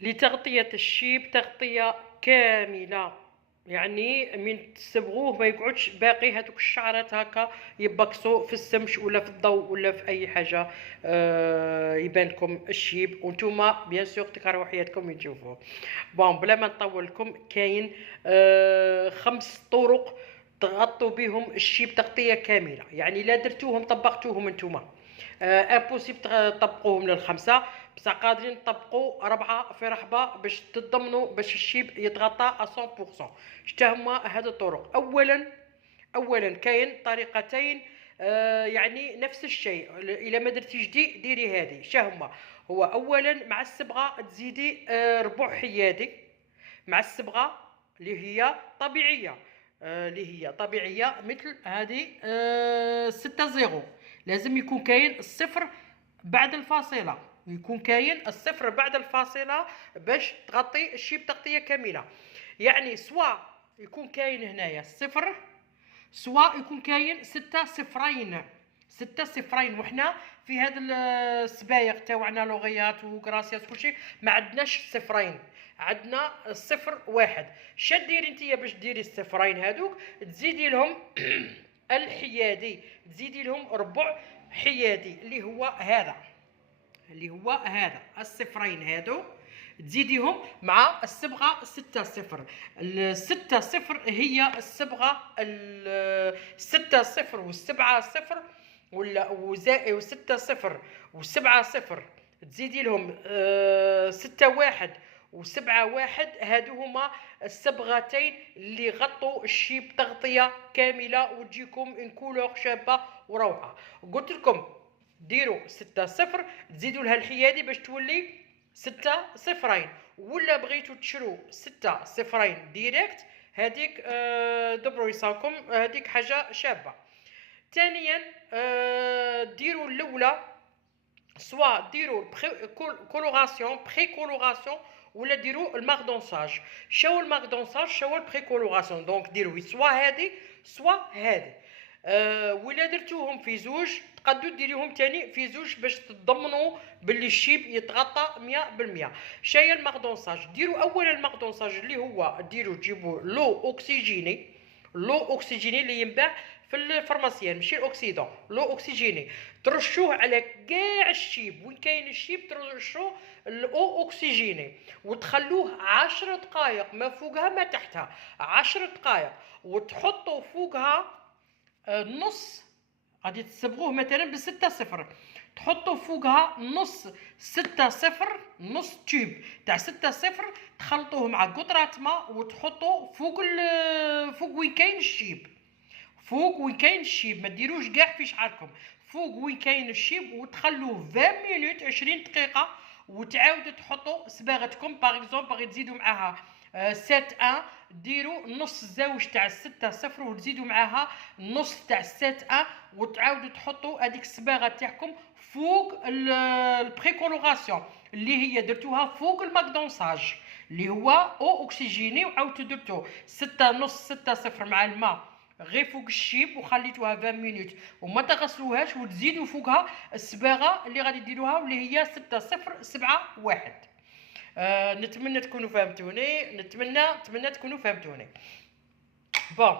لتغطية الشيب تغطية كاملة، يعني من تصبغوه ما يقعدش باقي هذوك الشعرات هكا يبقصوا في السمش ولا في الضوء ولا في اي حاجه. يبان لكم الشيب وانتوما بيان سور تكرهوا حياتكم تشوفوه. بون بلا ما نطول لكم، كاين 5 طرق تغطوا بهم الشيب تغطيه كامله، يعني لا درتوهم طبقتوهم انتوما امبوسيبل تطبقوهم للخمسه، بصح قادرين تطبقوا 4 في رحبه باش تضمنوا باش الشيب يتغطى 100%. شتا هما هاد الطرق؟ اولا كاين طريقتين يعني نفس الشيء، الا ما درتيش ديري هذه. شهما هو اولا مع الصبغه تزيدي ربع حيادي مع الصبغه اللي هي طبيعيه، مثل هذه 6-0. لازم يكون كاين الصفر بعد الفاصله، يكون كاين الصفر بعد الفاصله باش تغطي الشيب تغطيه كامله. يعني سواء يكون كاين هنايا الصفر، سواء يكون كاين 6-0. 6-0. وحنا في هاد السبايق تاوعنا لوغيات وكراسيات كلشي ما عندناش صفرين، عندنا 0-1. شديري نتيا باش ديري الصفرين هادوك تزيدي لهم الحيادي، تزيدي لهم ربع حيادي اللي هو هذا الصفرين هادو تزيديهم مع الصبغه 6-0. ال6-0 هي الصبغه 6-0 و7-0 ولا و6-0 و7-0 تزيدي لهم 6-1 و7-1. هادو هما الصبغتين اللي غطوا الشيب تغطيه كامله وتجيكم ان كولور شابه وروعه. قلت لكم ديروا 6-0 تزيدوا لها الحيادي باش تولي 6-0، ولا بغيتو تشرو 6-0 ديريكت هذيك دبروا يساوكم، هذيك حاجه شابه. ثانيا ديروا الاولى، سواء ديروا كولوراسيون بري كولوراسيون ولا ديروا الماردونساج. شاو الماردونساج شاو البري كولوراسيون، دونك ديروا سواء هذه سواء هذه. ولا درتوهم في زوج تقدروا ديريهم تاني في زوج باش تضمنوا باللي الشيب يتغطى 100%. شاي الماردونساج؟ ديروا اولا الماردونساج اللي هو ديروا تجيبوا لو اوكسيجيني، اللي ينباع في الفارماسيان، ماشي الاوكسيدون، لو اوكسيجيني. ترشوه على كاع الشيب، وين كاين الشيب ترشوه الاو اوكسيجيني وتخلوه 10 دقائق، ما فوقها ما تحتها، 10 دقائق. وتحطوا فوقها نص، غادي تصبغوه مثلا ب6-0، تحطوا فوقها نص 6-0، نص تيوب تاع 6-0 تخلطوه مع قطرات ماء وتحطوا فوق وين كاين الشيب، ما ديروش كاع في شعركم، فوق وين كاين الشيب وتخلوه 20 مينوت 20 دقيقه. وتعاودوا تحطوا صباغتكم باغ اكزومبل باغي تزيدوا معاها 7-1، ديروا نص زاوج تاع 6-0 وتزيدوا معاها نص تاع 7-1 وتعاودوا تحطوا هذيك الصباغه تاعكم فوق البريكولوراسيون اللي هي درتوها فوق الماكدونساج اللي هو او اوكسيجيني، وعاودتوا درتو 6 نص 6-0 مع الماء غير فوق الشيب وخليتوها 20 مينوت وما تغسلوهاش، وتزيدوا فوقها الصباغه اللي غادي ديروها واللي هي 6-0 7-1. نتمنى تكونوا فهمتوني، نتمنى تكونوا فهمتوني. بون